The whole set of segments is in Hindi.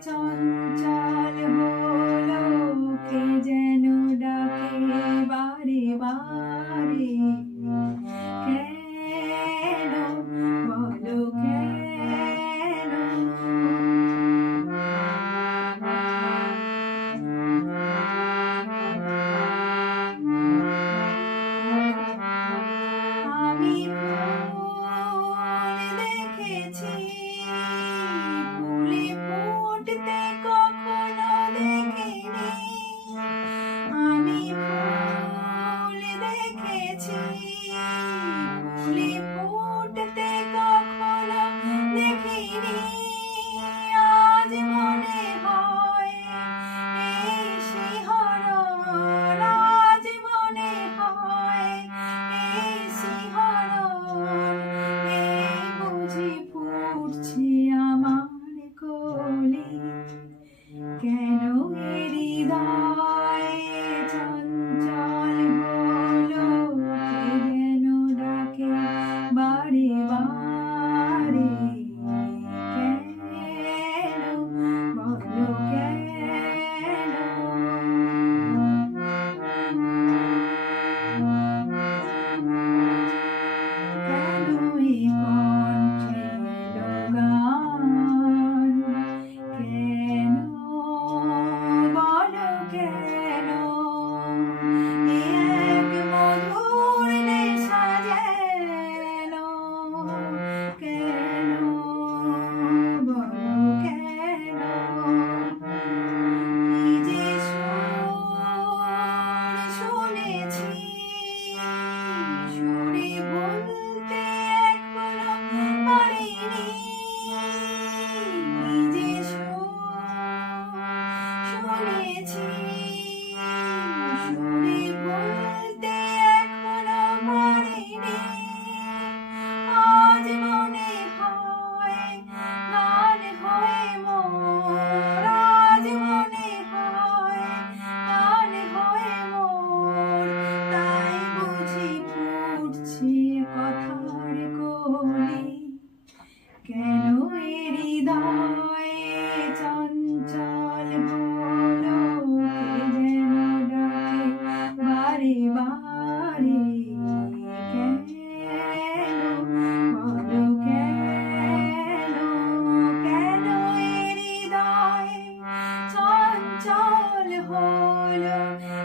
চঞ্চল হলো কে যেন ডাকে বারে বারে আজ মনে হয় হলো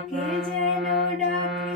কে যেন ডাকে